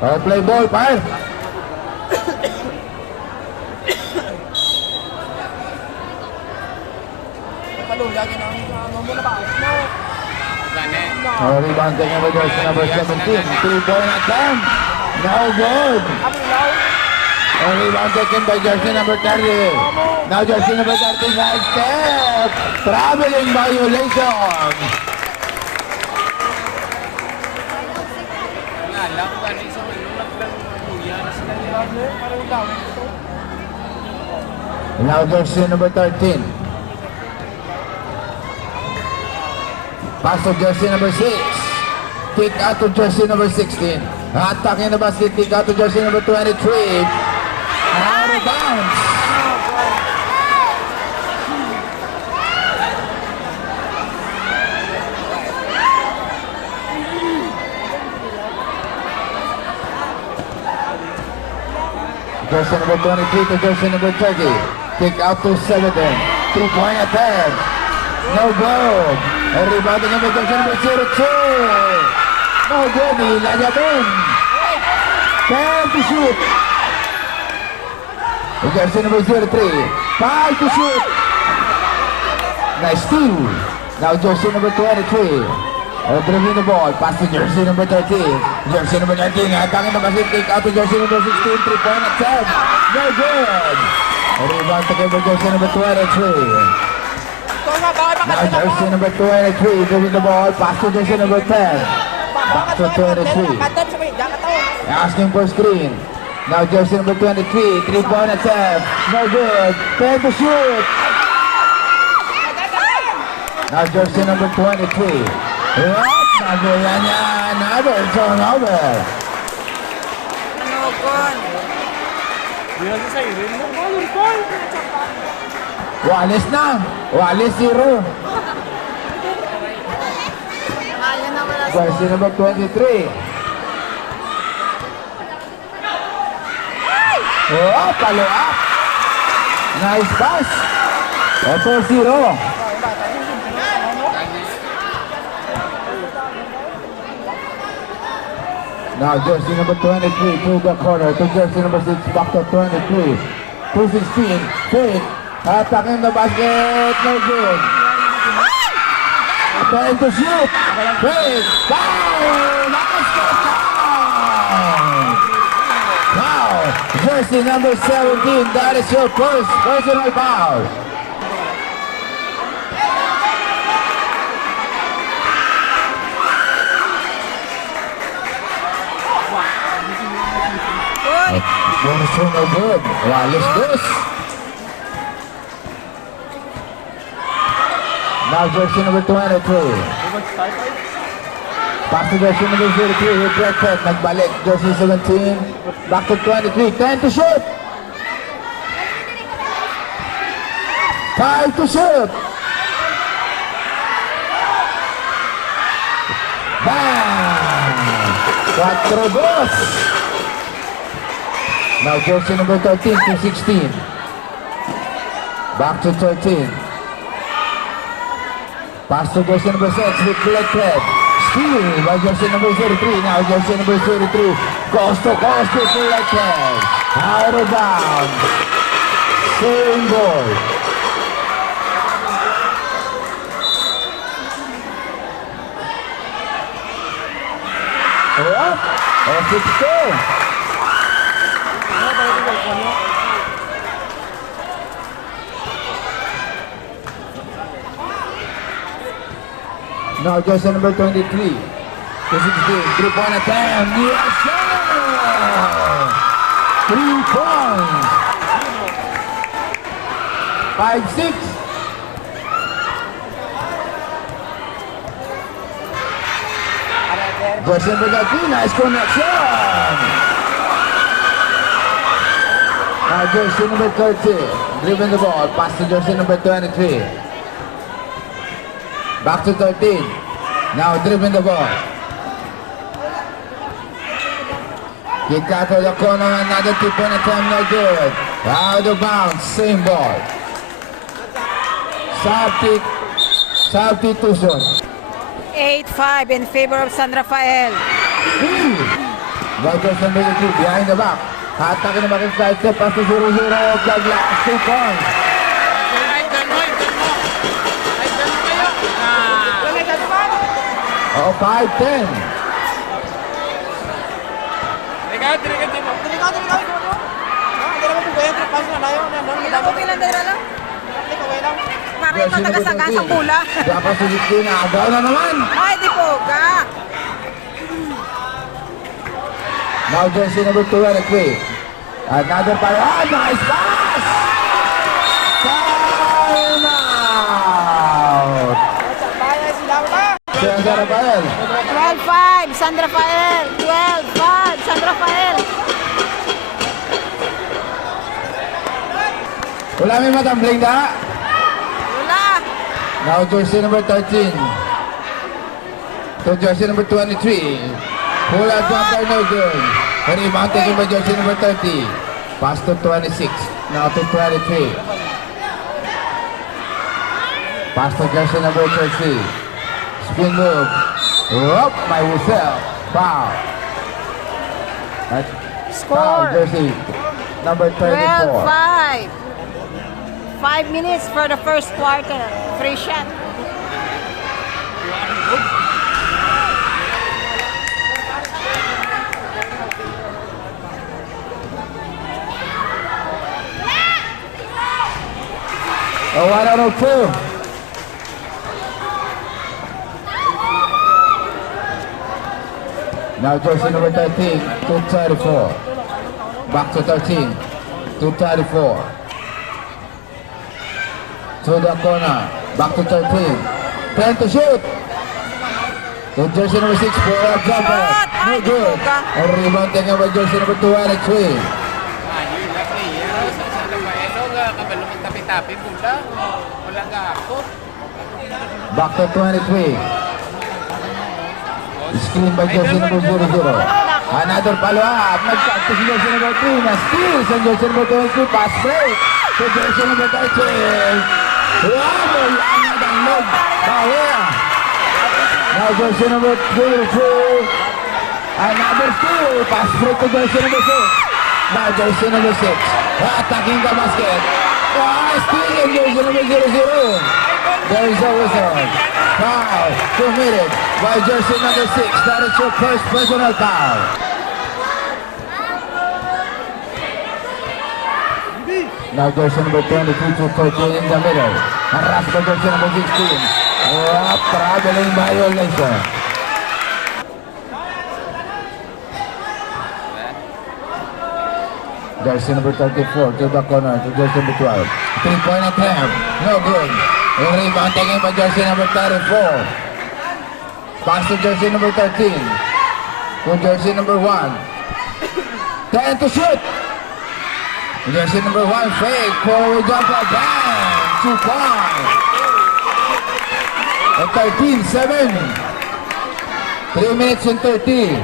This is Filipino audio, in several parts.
Play ball, par. Rebound taken by jersey number 17. 3-point attempt. No good. Rebound taken by jersey number 30. Now jersey number 39 step. Traveling violation. Now jersey number 13. Pass to jersey number 6. Kick out to jersey number 16. Attacking the basket. Kick out to jersey number 23. Out of bounds. Jersey number 23 to jersey number 30. Kick out to 7. 3-point attempt. No good. Rebounding number jersey number 02. No good. Ilagabin. 10 to shoot. Jersey number 03. 5 to shoot. Nice steal. Now jersey number 23. Dribbling the ball, pass to jersey number 13. Jersey number 19, attacking the basket, kick out to jersey number 16, 3-point attempt. No good. Rebound taken by jersey number 23. Now jersey number 23, dribbling the ball, pass to jersey number 10. Back to 23. Asking for screen. Now jersey number 23, 3-point attempt. No good. 10 to shoot. Now jersey number 23. Another turnover. Walis na. Walis 0. Jersey number 23. Follow up. Nice pass. Ito 0. Now jersey number 23 to the corner to jersey number 6, back to 23. 216, fake, attacking the basket, no good. 10 to shoot, fake, foul, basket down. Wow, jersey number 17, that is your first personal foul. Bonus no good. Wallace this. Now jersey number 23. Pass to jersey number 03. Rejected. Nagbalik. Jersey 17. Back to 23. 10 to shoot. 5 to shoot. Bang! 4-2. Now jersey number 13 to 16. Back to 13. Pass to jersey number 6, reflected. Steal by jersey number 03. Now jersey number 03. Coast to coast, reflected. Out of bounds. Same ball. Oh, 6-2. Now jersey number 23 to 16, 3-point attempt, yes sir! 3 points! 5-6. Jersey number 13, nice connection! Now jersey number 13, dribbling the ball, pass to jersey number 23. Back to 13. Now dribbling the ball. Kick out to the corner, another 2-point attempt, no good. Out of bounds, same ball. Substitution. 8-5 in favor of San Rafael. Now jersey number 2 behind the back. Attacking naman yung side step. Pass to 0-0. The last 2 points. Oh, 5-10. Para ito taga-sagasang pula. Dapat sulit ko na. Agaw na naman. Ay, di po ka. Now jersey number 2 and a quick. Another pass. Ah, nice pass! Time out! Sandra Rafael. 12-5, San Rafael. 12-5, San Rafael. Wala may matambling na. Wala. Now jersey number 13. To jersey number 23. Hula jumper no good. Rebound taken by jersey number 30. Pass to 26. Now to 23. Pass to jersey number 30. Spin move. Up my whistle. Foul. Foul Score. jersey number 34. 12-5. 5 minutes for the first quarter. Free shot. Oh, 102. Now jersey number 13 to 34. Back to 13 to 34. To the corner. Back to 13. 10 to shoot. To jersey number 6 for a jumper. No good. A rebound taken by jersey number 2 and 3. Back to 23. Screen by jersey number 00. Another follow-up. Nag-cut to si jersey number 3. Na-steal sa jersey number 22. Pass break to jersey number 13. Wow! Another leg. Bahia. Now jersey number 22. Another steal. Pass break to jersey number 6. Now jersey number 6. Attacking the basket. Steal jersey number 00. There is a whistle. Foul committed by jersey number 6. That is your first personal foul. Now jersey number 23 to 13 in the middle. Harass by jersey number 16. Traveling violation. Jersey number 34 to the corner to jersey number 12. 3-point attempt. No good. A rebound taken by jersey number 34. Pass to jersey number 13. To jersey number 1. 10 to shoot. Jersey number 1 fake. Forward jumper. Bang! 2 points. 13-7. 3 minutes and 30.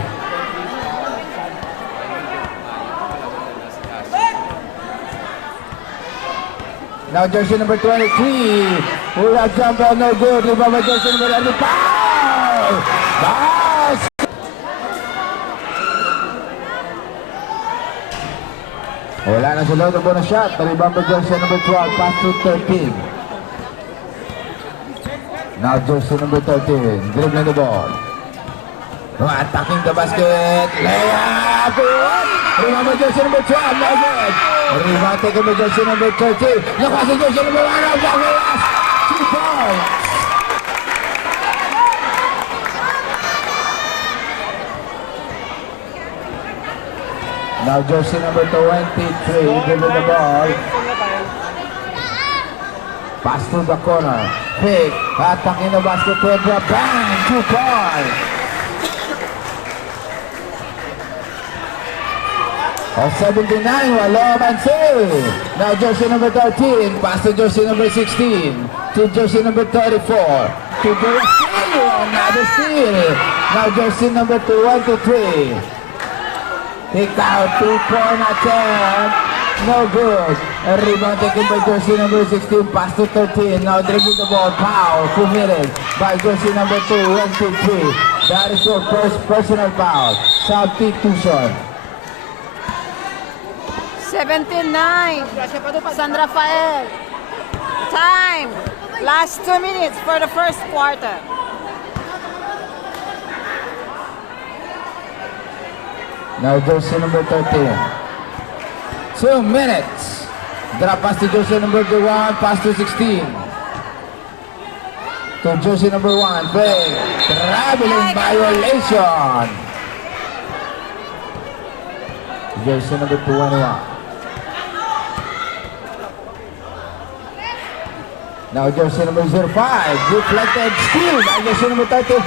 Now jersey number 23. Hula jumper, no good. Rebound by jersey number 11. Foul! Pass! Wala na sila ng bonus shot. Rebound by jersey number 12. Pass to 13. Now jersey number 13. Dribbling the ball. Attacking the basket. Layup! Rebound by jersey number 12. No good. Rebound taken by jersey number 13. Nakas ang jersey number 1 of Douglas. 2 points. Now jersey number 23. Dribbling the ball. Pass to the corner. Pick. Attacking the basket. Bang! 2 points. 79, walo Mansell. Now jersey number 13, pass to jersey number 16, to jersey number 34, to jersey, another steal. Now jersey number 2, 1 to 3. Take out 2-point attempt. No good. A rebound taken by jersey number 16, pass to 13. Now dribbling the ball, foul committed by jersey number 2, 1, 2, 3. That is your first personal foul. Substitution. 17-9. San Rafael. Time. Last 2 minutes for the first quarter. Now jersey number 13. 2 minutes. Drop pass to jersey number 1, pass to 16. To jersey number 1, fake. Traveling violation. Jersey number 21. Now jersey number 05, deflected steal by jersey number 13.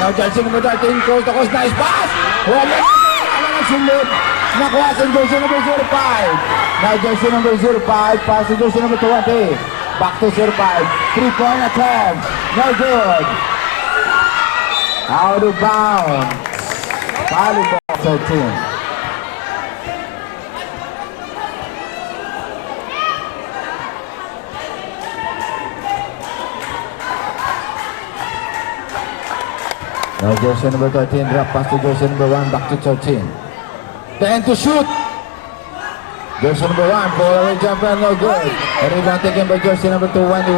Now jersey number 13, coast to coast, nice pass. Wala na sulit. Nakuha sa jersey number 05. Now jersey number 05, pass to jersey number 20. Back to 05, 3-point attempt. No good. Out of bounds. Volleyball 13. Now jersey number 13, drop pass to jersey number 1, back to 13. 10 to shoot. Jersey number 1, fall away jumper, no good. A rebound taken by jersey number 21.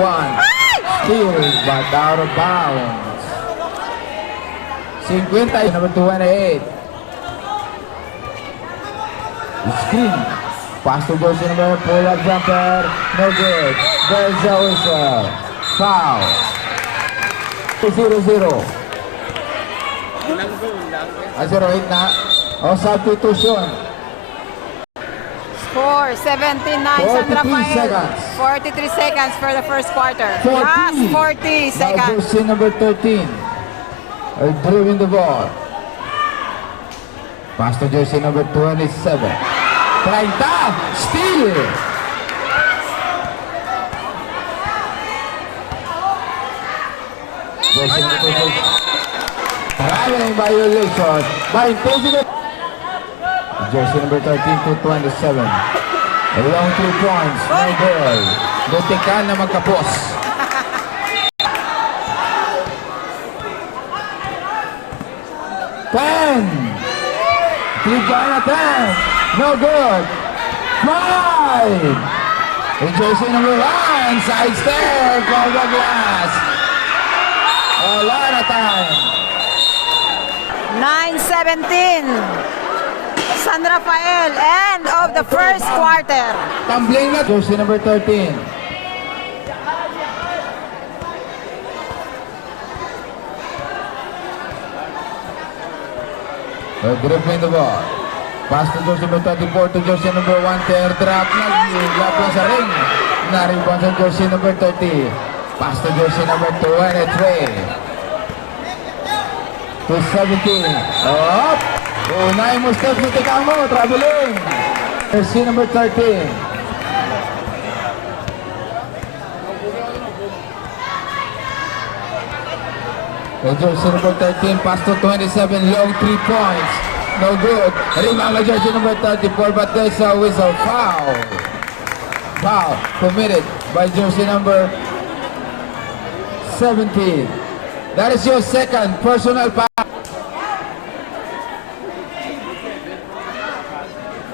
Steal, but out of bounds. 50, number 28. Screen. Pass to jersey number 1, pull up jumper, no good. There's the whistle. Foul. 0-0. 0-8 na. O substitution. Score 17-9 San 43 Rafael. seconds. 43 seconds for the first quarter. 40. Last 40 Now seconds. jersey number 13. Driving the ball. Pass to jersey number 27. 30. Steal. Jersey number 13. Traveling violation by physical. Jersey number 13 to 27. A long 3 points. No goal. Butikan na magkapos. 10. 3-point attempt. No good. 5. And jersey number 1. Side step from the glass. A lot of time. 9-17. San Rafael, end of the first quarter. Tumbling na. Jersey number 13. Dribbling the ball. Pass to jersey number 34 to jersey number 1. Tear drop. Nag-lapla sa ring. Na-rebound sa jersey number 30. Pass to jersey number 23. To 17. Up. Unay mo step sa tika mo. Traveling. Jersey number 13. Jersey number 13, pass to 27, long 3 points. No good. Rebound by jersey number 34, but there's a whistle. Foul. Foul committed by jersey number 17. That is your second personal foul.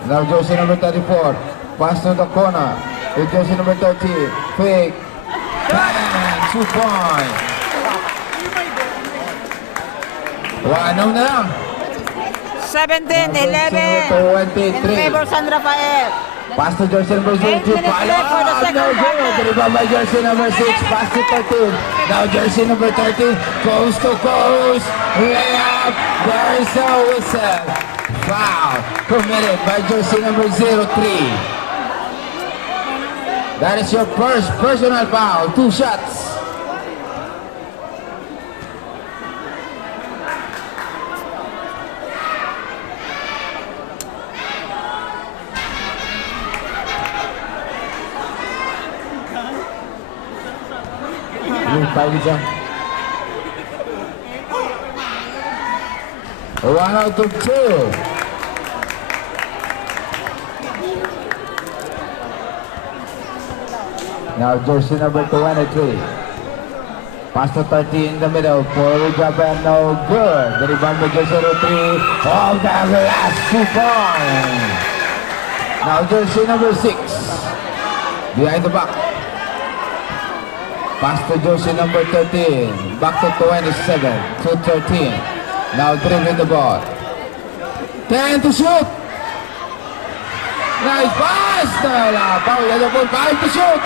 Now jersey number 34, pass to the corner. With jersey number 30, fake. Bang! 2 points. Ano na lang? 17-11 in 23. favor San Rafael. Pass to jersey number 02. 8 minutes left for the second No good. quarter. Rebound by jersey number 6. Pass to 13. Now jersey number 13. Coast to coast. Layup. There is a whistle. Foul. Committed by jersey number 03. That is your first personal foul. 2 shots. Tayo dyan. 1 out of 2. Now jersey number 23. Pass to 30 in the middle. Forward jumper, no good. The rebound by jersey number 3. Oh, the last 2 points. Now jersey number 6. Behind the back. Pass to jersey number 13. Back to 27. To 13. Now dribbling the ball. 10 to shoot. Nice pass. Foul. The ball. 5 to shoot.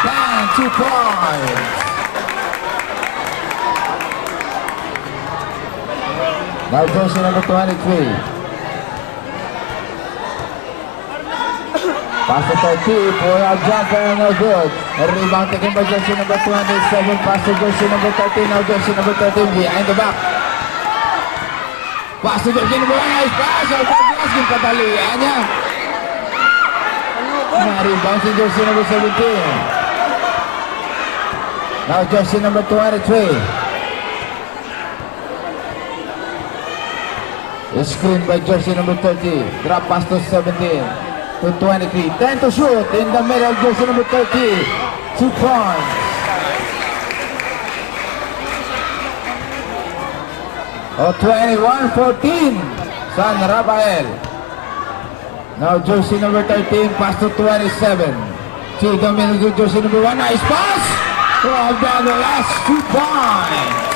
10, 2 points. Now jersey number 23. Pass to 30, pull-up jumper, no good. Rebound taken by jersey number 27. Pass to jersey number 13. Now jersey number 13 behind the back. Pass to jersey number 1. Nice pass. Out of basket. Patalian niya. Na-rebound si jersey number 17. Now jersey number 23. Screen by jersey number 30. Drop pass to 17. To 23. 10 to shoot. In the middle, jersey number 30. 2 points. Oh, 21-14. San Rafael. Now jersey number 13. Pass to 27. To the middle, jersey number 1. Nice pass. Oh, down the last 2 points.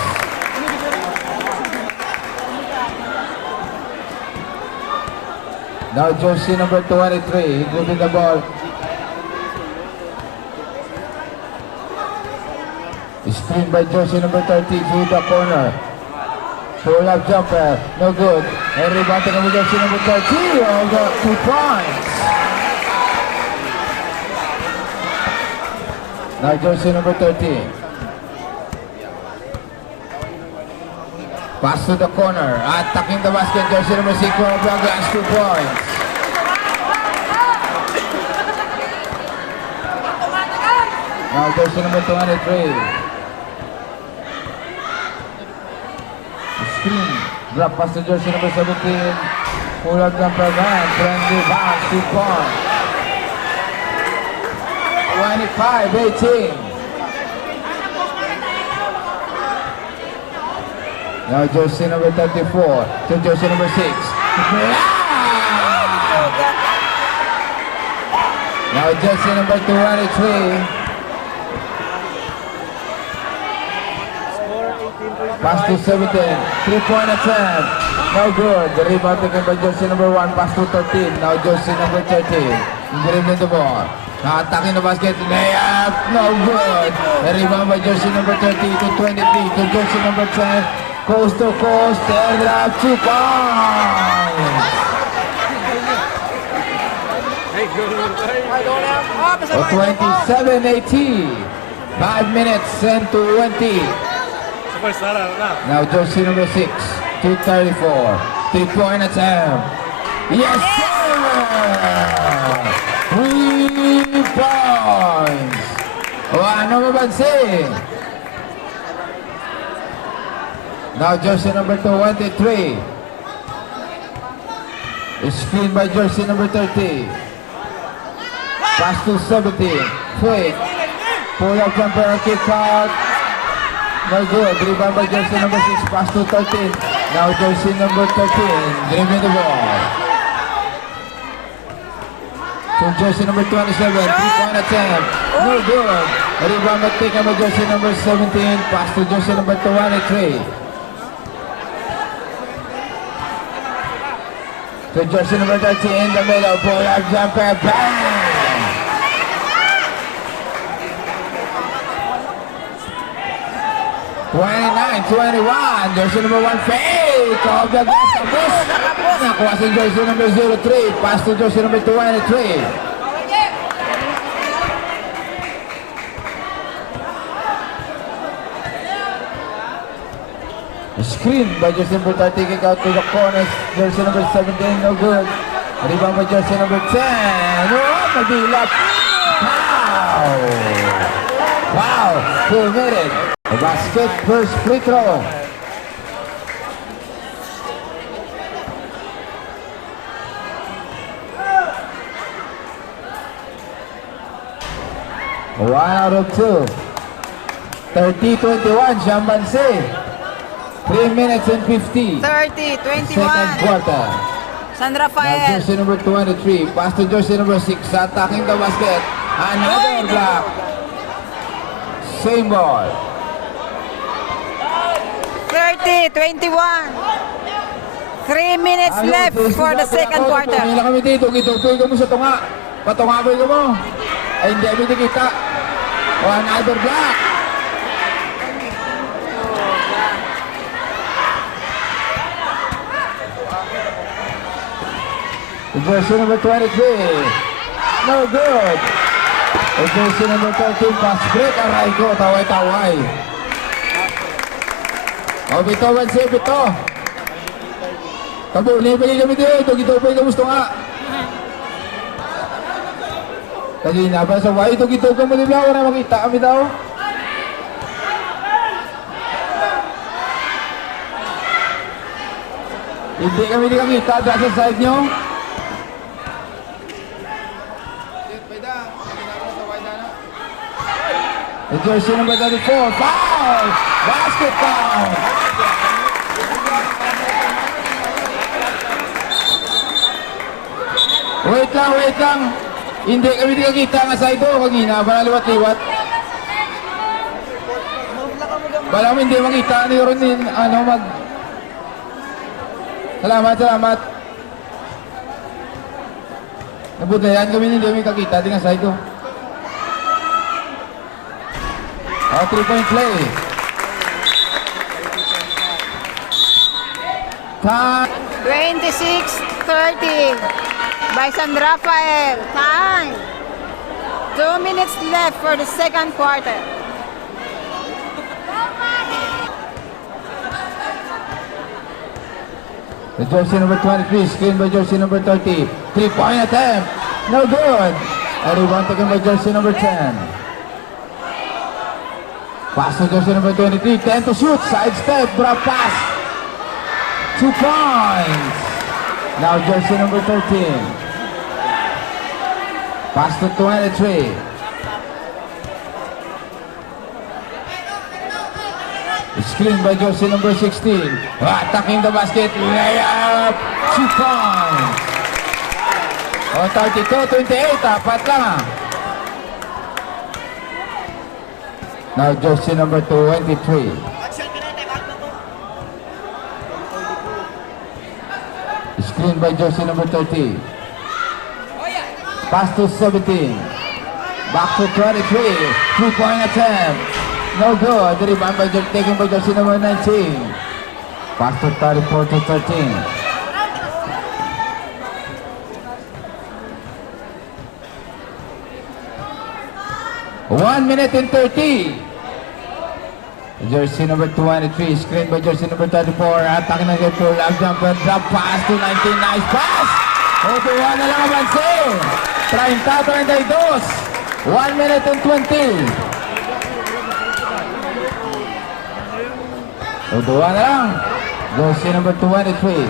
Now jersey number 23, dribbling the ball. Screen by jersey number 30 to the corner. Pull-up jumper, no good. And rebound taken by jersey number 30, all the 2 points. Now jersey number 13. Pass to the corner, attacking the basket, jersey number 6, one of the last 2 points. Now jersey number 23. Screen, drop pass to jersey number 17. Pull up jumper man, friendly bounce, 2 points. 25-18. Now jersey number 34 to jersey number 6. Now jersey number 23. Pass to 17. 3-point attempt. No good. The rebound taken by jersey number 1. Pass to 13. Now jersey number 13. Dribbling the ball. Attacking the basket. Layup. No good. The rebound by jersey number 30 to 23 to jersey number 10. Coast to coast, airdrop, 2 points. 27-18. 5 minutes and 20. Now jersey number 6, 234. 3-point attempt. Yes, sir! 3 points. Ano mabansin? Now jersey number 23. Screen by jersey number 30. Pass to 17. Fake. Pull up jumper and kick out. No good. Rebound by jersey number 6. Pass to 13. Now jersey number 13. Dribbling the ball. To jersey number 27. 3-point attempt. No good. Rebound by taken by jersey number 17. Pass to jersey number 23. To jersey number 30 in the middle, pull up jumper, bang! (29-21), jersey number 1, fake! Off the glass, tapos! Nakuha si jersey number 03, pass to jersey number 23. Screen by jersey number 30, kick out to the corners. Jersey number 17, no good. Rebound by jersey number 10. Oh, madilap. Wow! Wow! 2 minutes. A basket, first free throw. 1 out of 2. 30-21, Shambanse. 3 minutes and 50. 30, Second 21. quarter. San Now Rafael. jersey number 23, pass to jersey number 6, attacking the basket. Another block. Same ball. 30, 21. 3 minutes left for the second quarter. Tumila kami dito, gitutoy ka mo sa tunga. Patungaboy ka mo. Ay hindi kami kita. O another block. Jersey number 23. No good. Jersey number 13, pass break. Aray ko, taway-taway. O, bito, bansi, bito. Kabuli, bali kami dito. Gito-pay ka gusto nga. Kanina pa sa way, gito ka mo nila. Wala makita kami daw. Hindi kami kita dahil sa side nyo. The jersey number 34, foul! Basket foul! Wait lang. Hindi kami kita nga side o. Kagina, para liwat-liwat. Bala mo hindi makita. Ano yun din, Salamat. Nabudlayan kami hindi kami kakita. Di nga side o. 3-point play. Time. 26-30 by San Rafael. Time. 2 minutes left for the second quarter. The jersey number 23, screen by jersey number 30. 3-point attempt. No good. A rebound taken by jersey number 10. Pass to jersey number 23, 10 to shoot, sidestep, drop pass. 2 points. Now jersey number 13. Pass to 23. Screen by jersey number 16. Attacking the basket, layup, 2 points. O 32-28, apat lang. Now jersey number 23. Screen by jersey number 30. Pass to 17. Back to 23. 3-point attempt. No good. The rebound taken by jersey number 19. Pass to 34 to 13. One minute and 30. Jersey number 23, screen by jersey number 34. Attacking na get to love jumper, drop pass to 19. Nice pass! Otuwa na lang ang bansi. 30-32. 1 minute and 20. Otuwa na lang. Jersey number 23.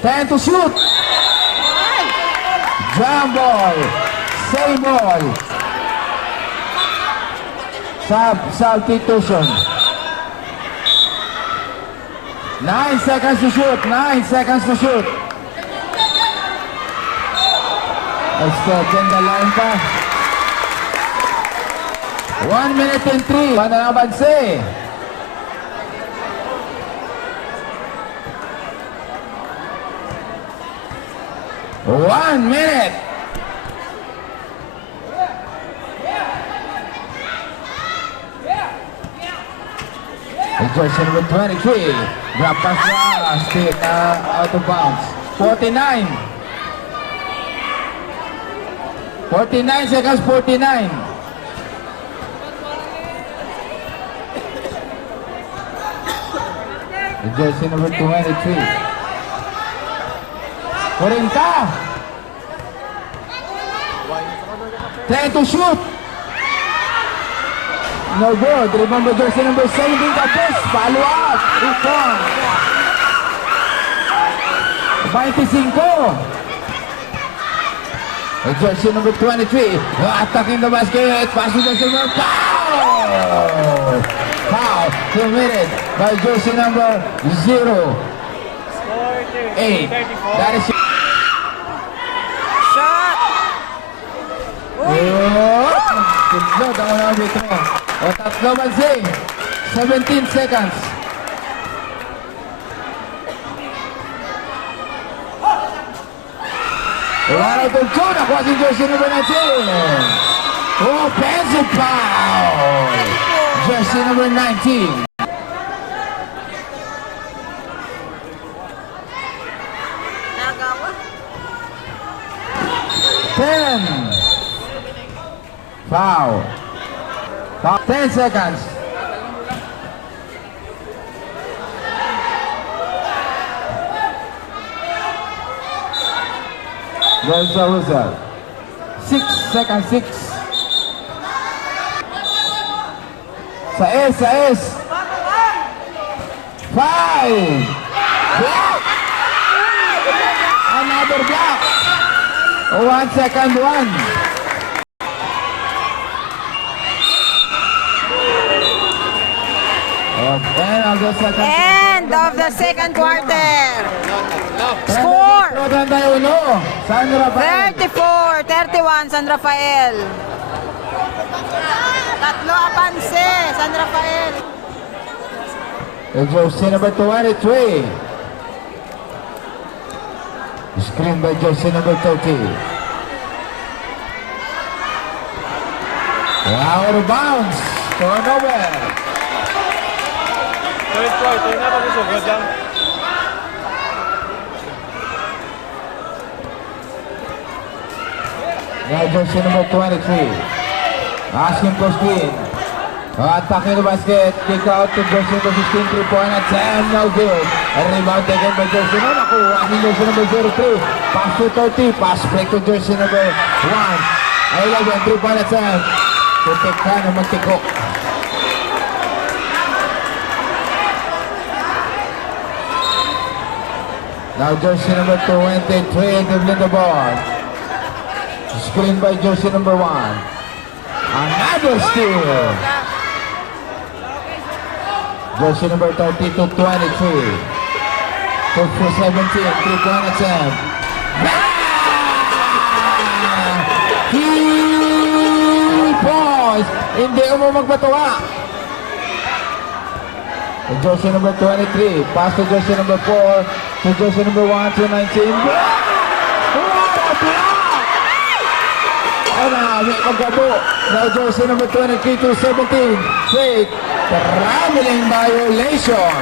10 to shoot. Jump ball. Same ball. Substitution. 9 seconds to shoot. 9 seconds to shoot. Let's go. The line pa. 1 minute and 3. Paano na bansi? One minute. Jersey number 23. Drop pass stick out of bounds. 49. 49 seconds, 49. Jersey number 23. 40. 10 to shoot. No good. Remember jersey number 17 tapos. Follow up. Reform. 25. Jersey number 23, attacking the basket, passing the number foul! Foul committed by jersey number 08. That is Shot! Tudlog ang arbitro. O tatlo mansing. 17 seconds. One out of two. Nakuha si jersey number 19. Offensive foul. Jersey number 19. Nagawa. 10. Foul. 10 seconds. There's the result. 6 seconds, 6. Sa S. 5. Block. Another block. 1 second, 1. End of the second quarter. Score! San Rafael. 34-31 San Rafael. Tatlo apanse San Rafael. Jersey number 23. Screen by jersey number 30. Out of bounds. Turnover. Now jersey number 23. Asking for screen. Attacking the basket. Kick out to jersey number 15. 3-point attempt. No good. A rebound taken by jersey number. Nakuha si jersey number 03. Pass to 30. Pass break to jersey number 1. 11. 3-point attempt. Tutik ka na magtikok. Now jersey number 23 dribbling the ball. Screen by jersey number 1. Another steal. Jersey number 30 to 23. Took for 17. 3-point attempt. Key points. Hindi mo magpatuwa. Jersey number 23. Pass to jersey number 4. To jersey number 1 to 19. Magkabo. Now jersey number 23 to 17. Fake. Traveling violation.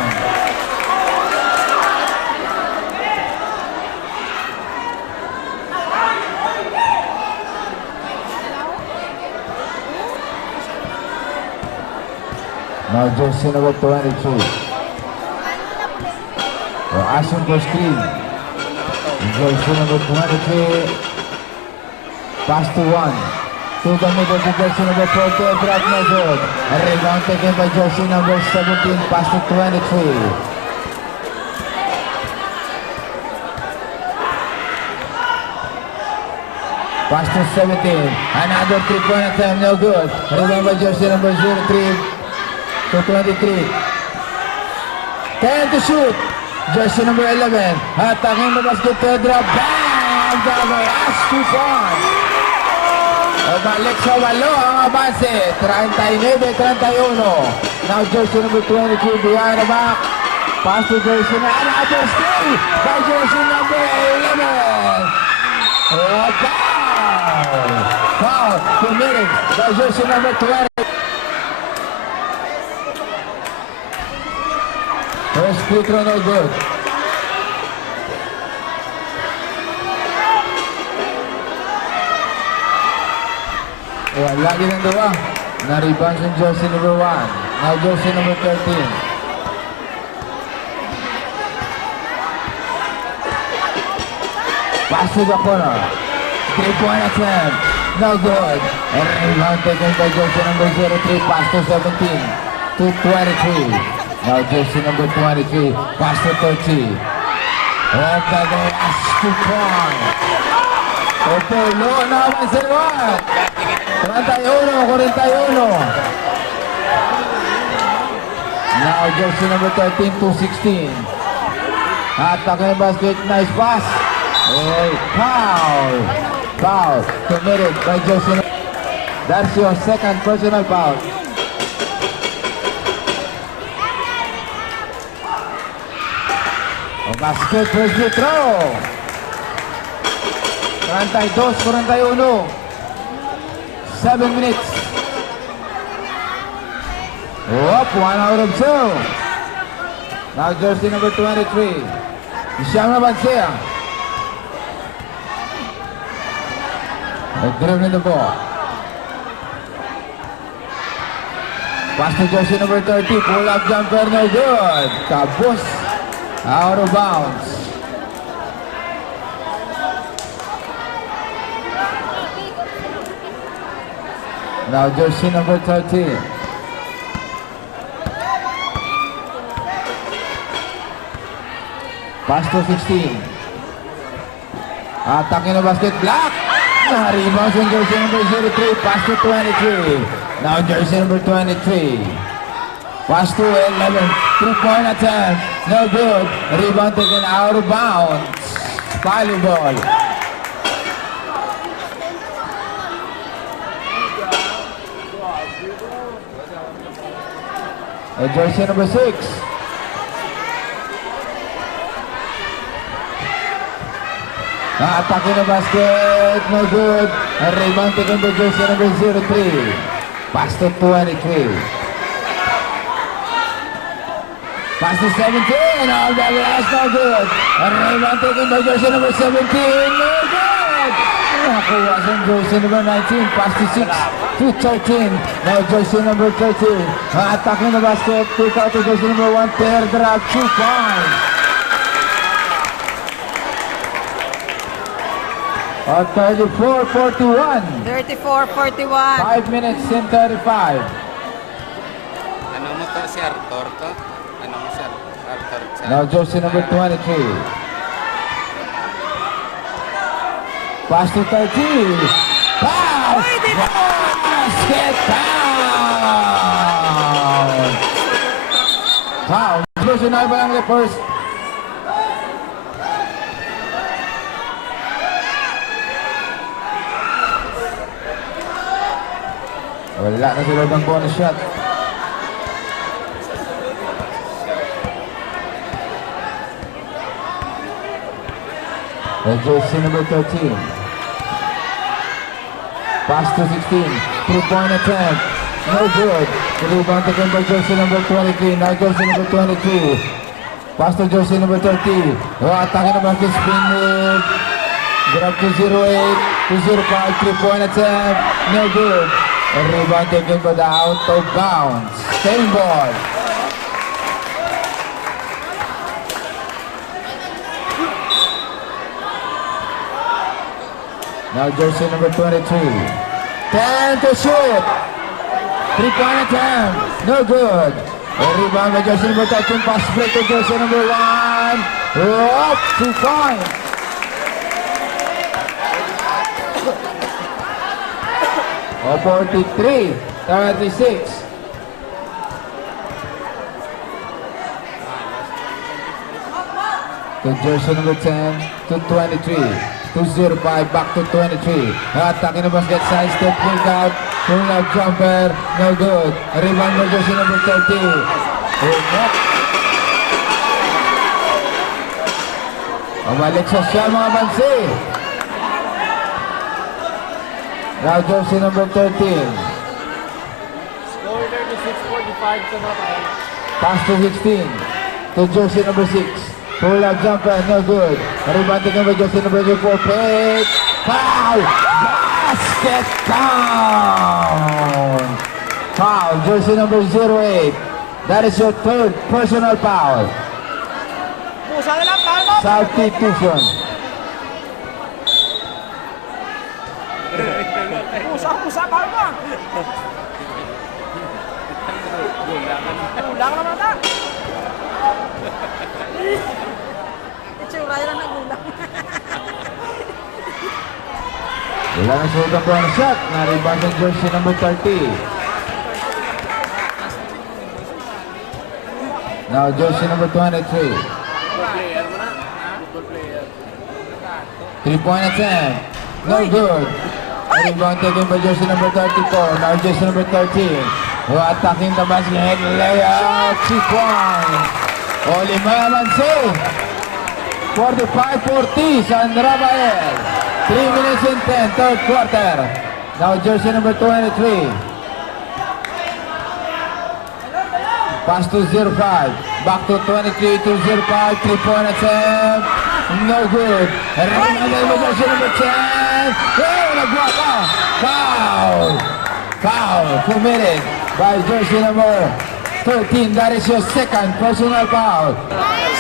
Now jersey number 23. Asking for screen. Jersey number 23. Pass to 1. To the middle to jersey number 40. Drop no good. A rebound taken by jersey number 17. Pass to 23. Pass to 17. Another 3-point attempt. No good. Rebound by jersey number 03 to 23. 10 to shoot. Jersey number 11. Attacking the basket. Pedra. Bam! Double. Last 2 points. Balik sa walo ang abase. 39-31. Now jersey number 22 behind the back. Pass to jersey na another steal by jersey number 11. Foul. Foul committed by jersey number 20. First free throw no good. Lagi ng dua. Na-rebound yung jersey number 1. Now jersey number 13. Pass to the corner. 3-point attempt. No good. And rebound taken by jersey number 03. Pass to 17. To 23. Now jersey number 23. Pass to 30. And the last 2 points. Opo, low naman si Juan. 31-41. Now jersey number 13 to 16. Attacking the basket, nice pass. Oh, foul. Foul committed by jersey number. That's your second personal foul. O basket, first free throw. 32-41. 7 minutes. Up, 1 out of 2. Now jersey number 23. Isham Nabansea. Dribbling the ball. Pass to jersey number 30. Pull up jumper, no good. Kabus. Out of bounds. Now jersey number 13. Pass to 16. Attacking the basket, block. Rebounds on jersey number 03. Pass to 23. Now jersey number 23. Pass to 11. 3-point attempt. No good. Rebound taken out of bounds. Volleyball. Jersey number 6. Attacking the basket, no good. Rebound taken by jersey number 03. Pass to 23. Pass to 17. All the last, no good. Rebound taken by jersey number 17. No good. Nakuha sa jersey number 19. Pass to 6 to 13. Now jersey number 13. Attacking the basket. Pick out to jersey number 1. Pair drop. 2 points. 34-41. 34-41. 5 minutes and 35. Ano mo to, si Arthur to? Ano mo si Arthur? Now jersey number 23. Pass to 30. Foul! Basket down! Foul. Personal ba ang Clippers? Wala na sila ng bonus shot. Jersey number 13. Pass to 16. 3-point attempt. No good. Rebound taken by jersey number 23. Now jersey number 23. Pass to jersey number 30. Attacking the basket, spin move. Grab to 08. To 05. 3-point attempt. No good. Rebound taken by the out of bounds. Same ball. Now jersey number 23. 10 to shoot. 3-point attempt. No good. Rebound by jersey number 13. Pass break to jersey number 1. Up. 2 points. Oh, 43. 36. To jersey number 10 to 23. 205 back to 23. Attacking the basket, side step, kick out, pull up jumper, no good. Rebound by jersey number 30. Balik sa siya mga bansi. Now jersey number 13. Score 36-45 sa mga. Pass to 16. To jersey number 6. Pull up jumper, no good. Rebound taken by jersey number 4. Pick. Foul. Basket down. Foul. Jersey number 08. That is your third personal foul. Pusa na lang, kalma! Substitution. Pusa, kalma! Ulang naman na! Itsura lang nagulang. Wala na suot ang bonus shot. Na-rebound ang jersey number 30. Now jersey number 23. 3-point attempt. No good. Rebound taken by jersey number 34. Now jersey number 13. Who attacking the basket. Layup. 3 points. Olimar Manse. 45-40. Sandra Bael. 3 minutes and 10. Third quarter. Now jersey number 23. Pass to 05. Back to 23 to 05. 3-point attempt. No good. Rebound by jersey number 10. Oh, nagwa pa. Foul. Foul committed by jersey number 13. That is your second personal foul.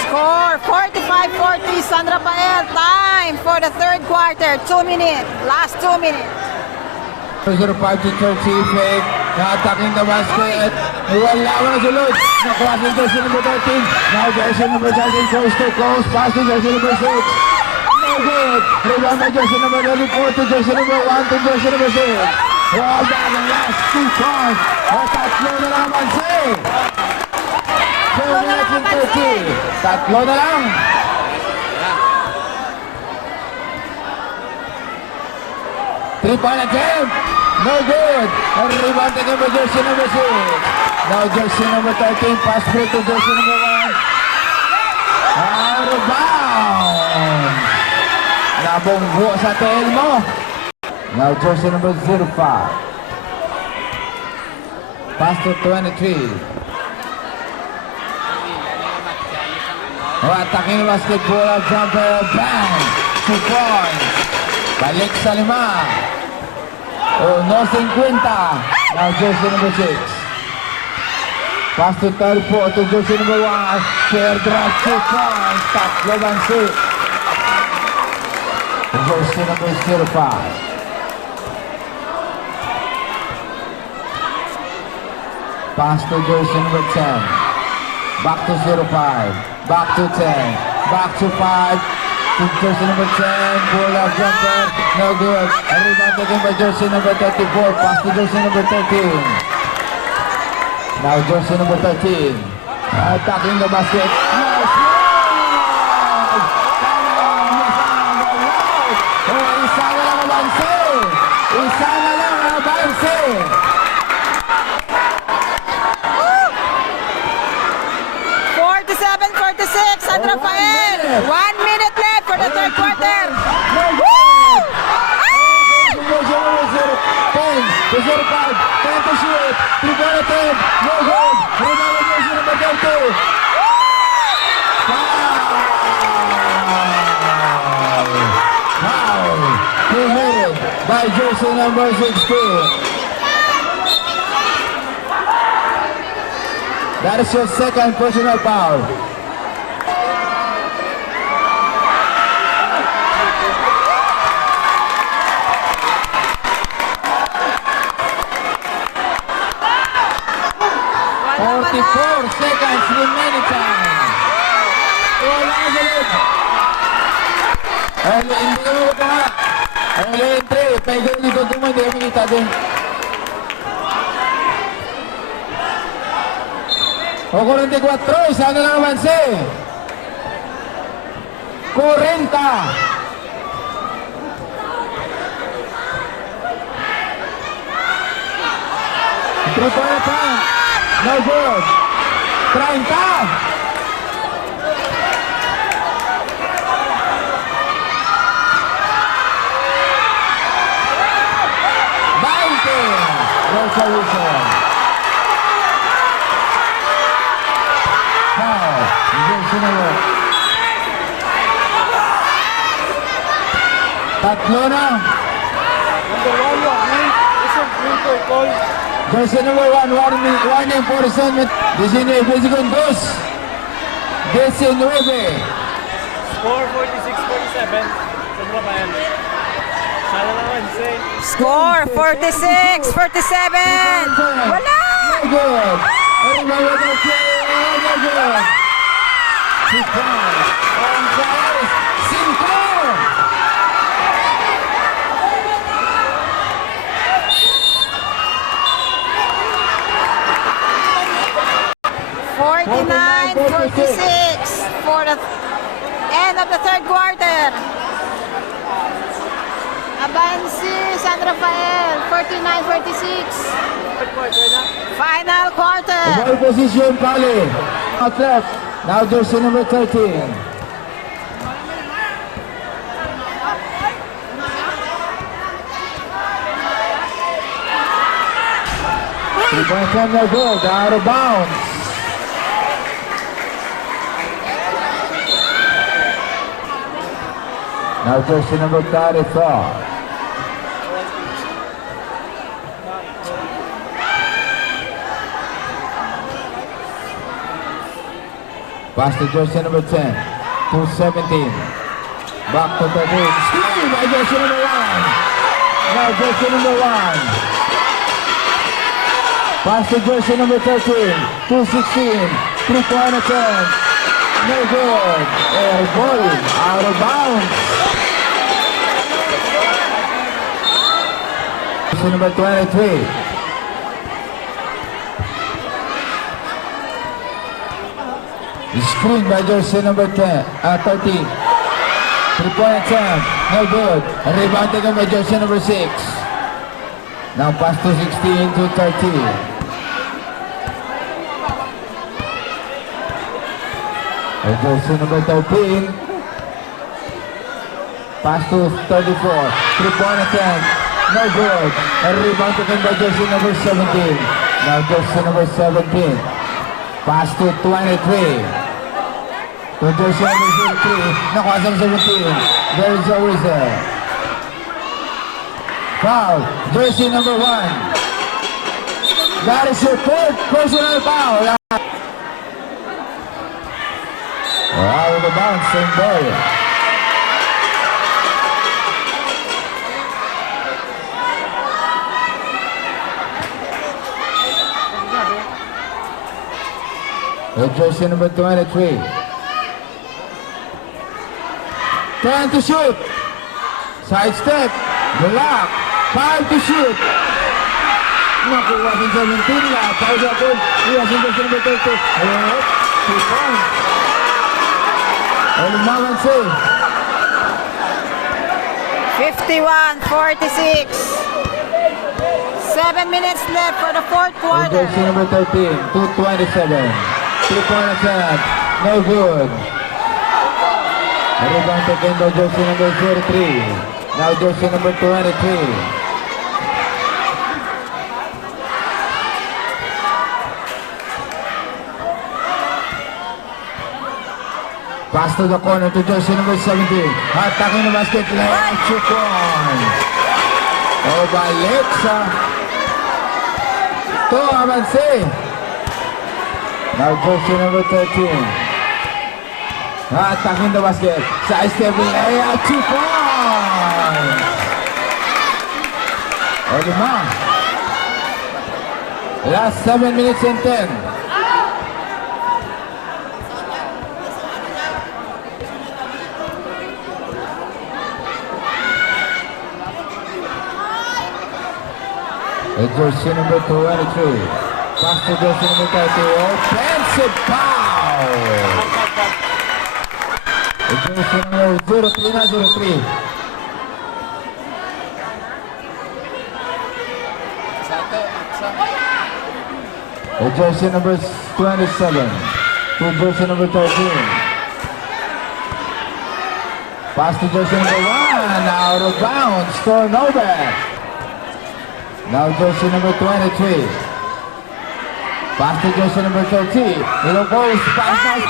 Score 45-40 Sandra Pael. Time for the third quarter. 2 minutes. Last 2 minutes. 05 to 30. Fake. Na-attacking the basket. Wala mo na sulod. Nakuha sa jersey number 13. Now jersey number 13 coast to coast. Pass to jersey number 6. No good. Rebound by jersey number 34 to jersey number 1 to jersey number 6. Well done. The last 2 points. Tatlo na lang ang Manse. 2 minutes and 30. Tatlo na lang. Three-point attempt. No good. And rebound taken by jersey number 6. Now jersey number 13. Pass through to jersey number 1. Out of bounds. Nabunggo sa tail mo. Now jersey number 05. Pass to 23. Attacking basketball. Jumper. Bang. 2 points. Balik sa 5. No 50. Now jersey number 6. Pass to 34 to jersey number 1. Fair drop 2 points. Tatlo Manse. Jersey number 05. Pass to jersey number 10. Back to 05. Back to 10. Back to 5. To jersey number 10. Pull up jumper. No good. And rebound taken by jersey number 34. Pass to jersey number 13. Now jersey number 13. Attacking the basket. Nice move! Isa na lang ang Manse. Isa na lang ang Manse. 47-46 Sandra Pael. 1 minute left for the third quarter. Woo! Jersey number 10 to 05. 10 to shoot. 3-point attempt. No good. Rebound by jersey number 32. Foul. Committed by jersey number 16. That is your second personal foul. Seconds remaining time. Wala ka galit. Hindi ka mo ka. Entry. Pwede dito tumo. Hindi kami kita din. O 44. Isa na lang naman si 40. Three-point pa. No good. 30. 20. No solution. Foul. Tatlo na. Number 1, warning. Isang winter call. Jersey number 1, warning 47, 19 segundos. 19. Score 46-47. Sandra Pael. Sana naman, say. Score 46-47. Wala! No good. Everybody was okay. No good. 2 points. And guys, 5. 46 for the end of the third quarter. Abansi San Rafael, 49-46. Final quarter. Ball position, Pali. Out left. Now jersey number 13. Three-point attempt, no good. Out of bounds. Now jersey number 34. Pass to jersey number 10. 217. Back to 13. Steal by jersey number 1. Now jersey number 1. Pass to jersey number 13. 216. Three-point attempt. No good. Air ball. Out of bounds. Jersey number 23. Screen by jersey number 13. Three-point attempt. No good. Rebound taken by jersey number 6. Now pass to 16 to 13. Jersey number 13. Pass to 34. Three-point attempt. No good. Rebound taken by jersey number 17. Now jersey number 17. Pass to 23. To jersey number 03. Nakuha sa 17. There is a whistle. Foul. Jersey number 1. That is your third personal foul. Out of the bounds, same ball. Jersey number 23. 10 to shoot. Side step. Block. 5 to shoot. Nakuha sa 17 na. Pause ako. Iwas yung jersey number 30. Ayan. 2 points. Ulimaman si. 51-46. 7 minutes left for the fourth quarter. Jersey number 13. 227. 3-point attempt. No good. Rebound taken by jersey number 33. Now jersey number 23. Pass to the corner to jersey number 17. Attacking the basket. Left 2 points. Oh, balik sa ito, Amansi. Now jersey number 13. Attacking the basket. Side step layup, 2 points. O, 5. Last 7 minutes and 10. Jersey number 23. Pass to jersey number 30. Offensive foul. Jersey number 03 na 03. Jersey number 27. To jersey number 13. Pass to jersey number 1. Out of bounds. Turnover. Now jersey number 23. Pass to jersey number 30. Low post. Pass.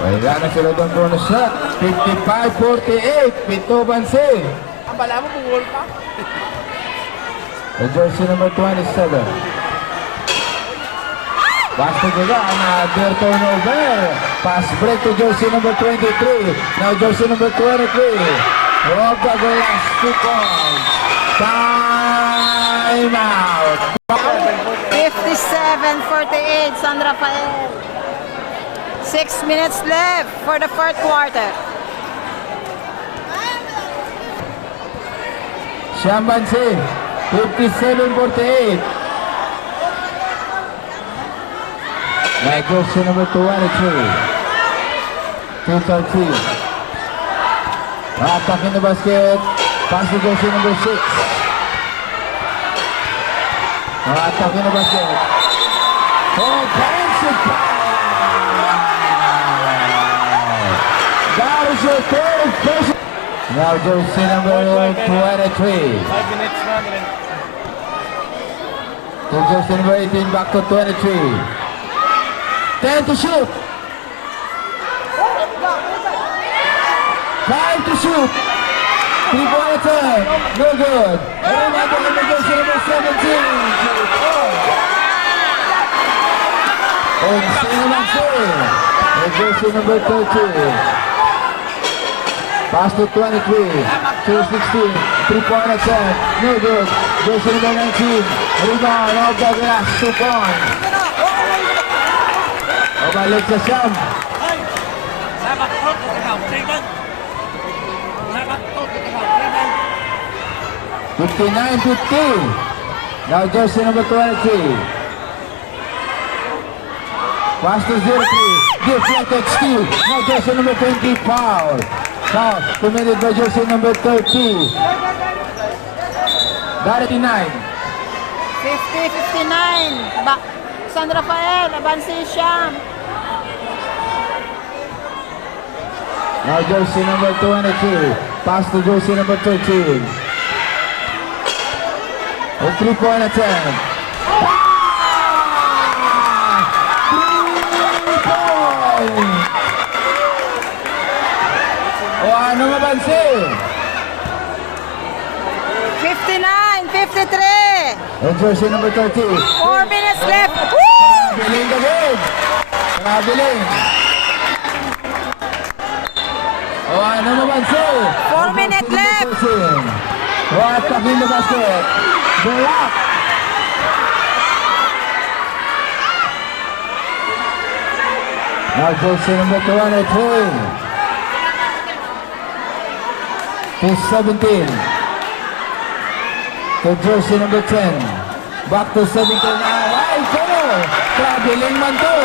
Wala na sila doon bonus shot. 55-48. Pito Bansi. Ang bala mo, bungol pa. Jersey number 27. Pass to Gaga. Another turnover. Pass break to jersey number 23. Now jersey number 23. Rob the last 2 points. Time out. 57-48, San Rafael. 6 minutes left for the fourth quarter. Shambansi, 57-48. Now jersey number 23. 213. Attacking the basket. Pass to jersey number 6. Attacking the basket. Oh, offensive foul! That is your third person. Now jersey number 23. 5 minutes na, Glenn. To jersey number 18, back to 23. 10 to shoot. 5 to shoot. 3-point attempt. No good. Rebound to jersey number 17. And sino lang siya. Jersey number 13. Pass to 23. To 16. 3-point attempt. No good. Jersey number 19. Rebound off the glass. 2 points. Balik sa Siyam. 59-50. Now jersey number 23. Pass to 03. Deflected steal. Now jersey number 20. Foul. Foul committed by jersey number 30. Darity 9. 50-59. San Rafael, Abansi Siyam. Now jersey number 23. Pass to jersey number 13. A 3-point attempt. 3-point! O ano mabansin? 59-53. And jersey number 30. 4 minutes left. Woo! Traveling the game. Traveling. O ano mabansin? 4 minutes left. What in the basket? Block. Now jersey number 23. To 17. To jersey number 10. Back to 17. Ay, ko! Traveling man to.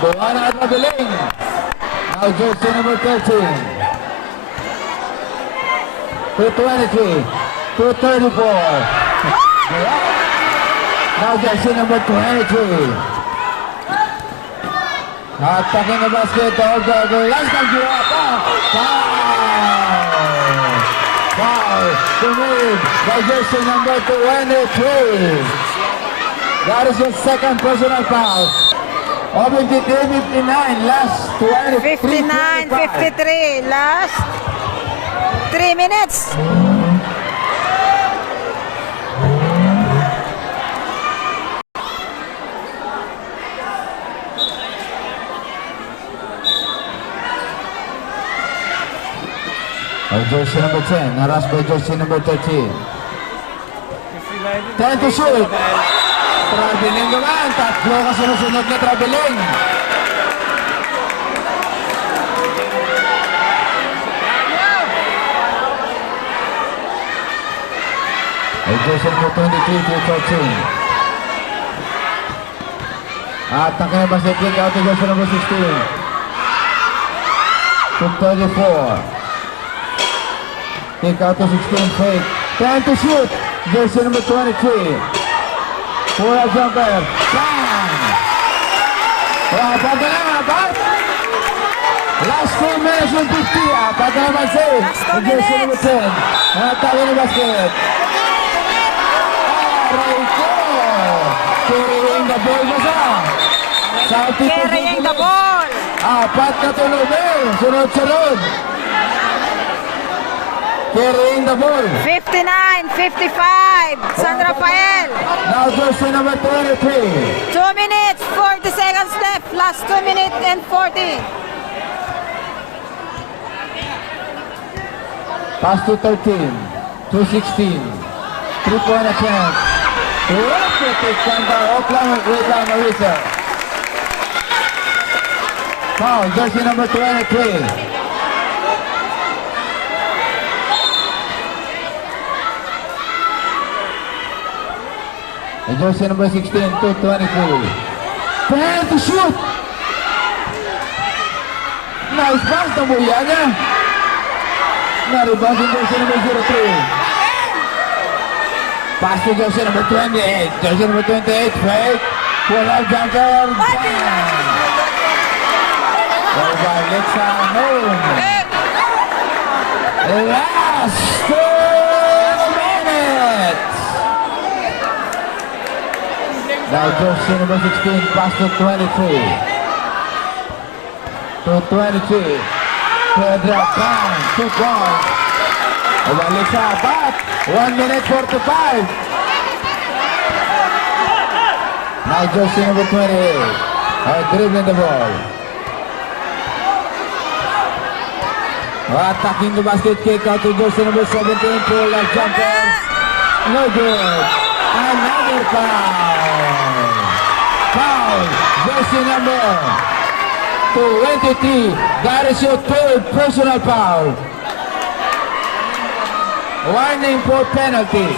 Doon na traveling. Now jersey number 13. To 23. To 34. Now jersey number 23. Attacking the basket of the last time you up. Foul! Foul committed by jersey number 23. That is your second personal foul. Of 53-59, last 23. 59-53. Last 3 minutes. Jersey number 10, harassed by jersey number 13. 59. 10 to shoot. Traveling naman, tatlo kasunod-sunod na traveling. Jersey number 23 to 13. Attacking the basket, kick out to jersey number 16. To 34. Kick out to 16, fake. 10 to shoot. Jersey number 23. For a jumper. Bang! Apat na lang, apat. Last 2 minutes and 50. Apat na naman save. Last 2 Jersey number minutes. 10. Attacking the basket. Aray ko. Carrying the ball mo siya. Carrying the ball. Apat na tunog eh. Sunod-sunod. Carrying the ball. 59-55. San Rafael. Now jersey number 23. 2 minutes, 40 seconds left. Last 2 minutes and 40. Pass to 13. To 16. 3-point attempt. Terrific counter. Oklahoma Marisa. Foul. Jersey number 23. And jersey number 16, 223. 10 to shoot! Nice pass ng buya niya. Na-rebound yung jersey number 03. Pass to jersey number 28. Jersey number 28, fake. Pull-up jumper. Bang! Over Lexa home. Last 2 minutes. Now jersey number 16, pass to 23. To 23. Pedro Pan, 2 points. Over Lexa back. 1 minute 45. Now jersey number 28. Dribbling the ball. Attacking the basket, kick out to jersey number 17, pull-up jumper, no good. Another foul. Foul, jersey number 23. That is your third personal foul. Warning for penalty.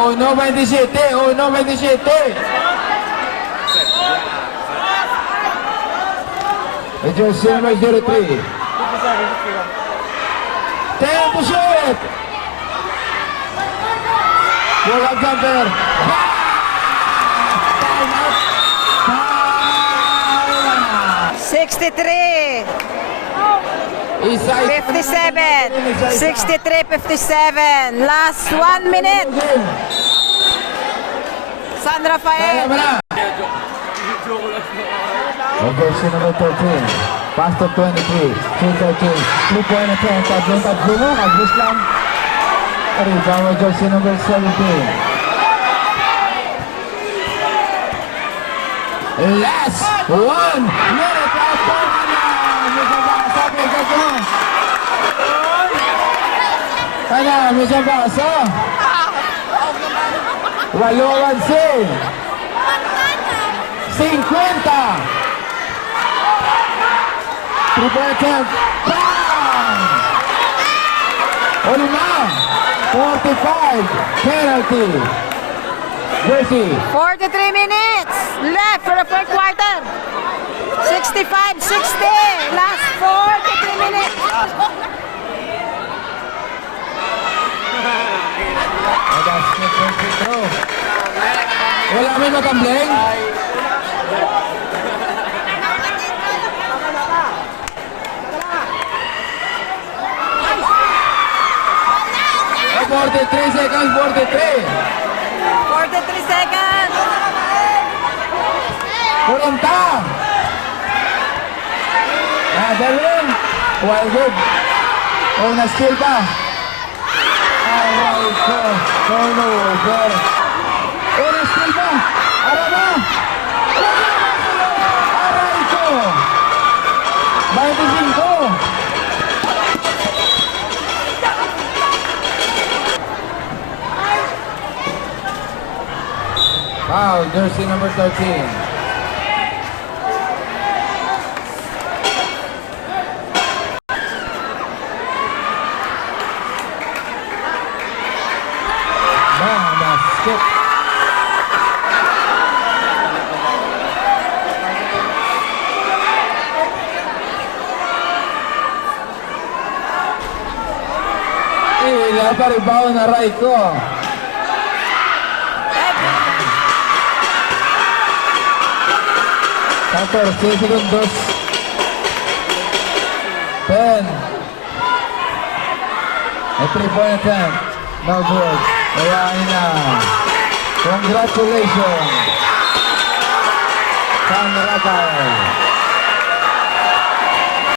Oh no, 27. Oh no, 27. Jersey number 03. 10 to shoot! Pull-up jumper. Time out. Time. 63, Inside. 57, 63, 57. Last 1 minute. San Kaya Rafael. mo na. Jersey number 13. Pass to 23. 2-13. 3-point attempt. Tatlo mo. Agres lang. Rebound jersey number 17. Last 1 minute. Ano, may isang baso. Walo, 50. 3-point attempt. Bang! Olima. 45. Penalty. Jersey. 43 minutes left for the fourth quarter. 65, 60. Last 43 minutes. Wala may matambleng. Oh, 43 seconds, 43. 43 seconds. 40. Darwin. Well, good. Oh, na-steal pa. Aray ko. Turnover. Oh, na-steal pa. Araba. Aray ko. 25. Wow, jersey number 13. Basket. Ila pa rebound na Raiko. 14 segundos. 10. A 3-point attempt. No good. Kaya na. Congratulations. San Rafael.